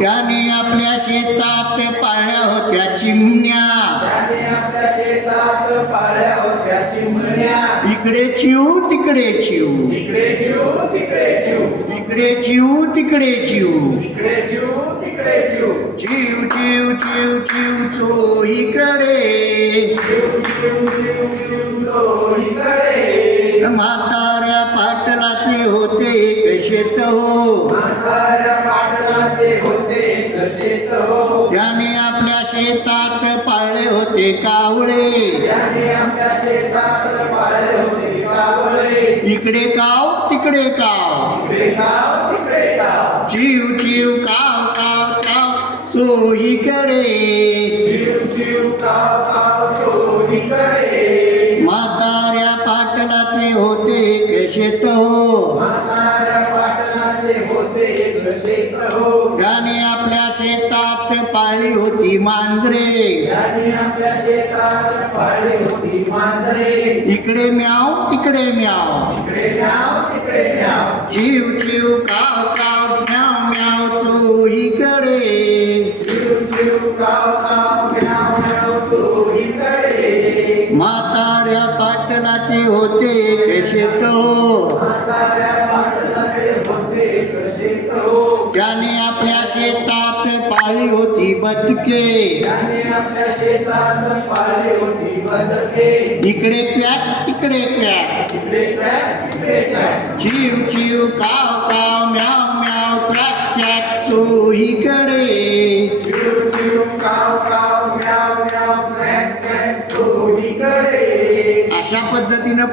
त्याने आपल्या शेतात पाळल्या होत्या चिमण्या. इकडे चिव तिकडे चिव, इकडे चिव तिकडे चिव, चिव चिव चिव चिव चोहीकडे. म्हाताऱ्या पाटलाचे होते एक शेत हो, त्याने आपल्या शेतात पाळले होते कावळे. इकडे काव तिकडे काव, चिव चिव काव काव चाव चोहीकडे. म्हाताऱ्या पाटलाचे होते एक शेत हो, त्याने आपल्या शेतात पाळली होती मांजरे. इकडे म्याव तिकडे म्याव, चिव चिव काव काव म्याव म्याव चोहीकडे. म्हाताऱ्या पाटलाचे होते एक शेत हो, त्याने आपल्या शेतात पाळली होती बदके. इकडे क्वॅक तिकडे क्वॅक, चिव चिव काव काव म्याव म्याव क्वॅक क्वॅक चोहीकडे. अशा पद्धतीनं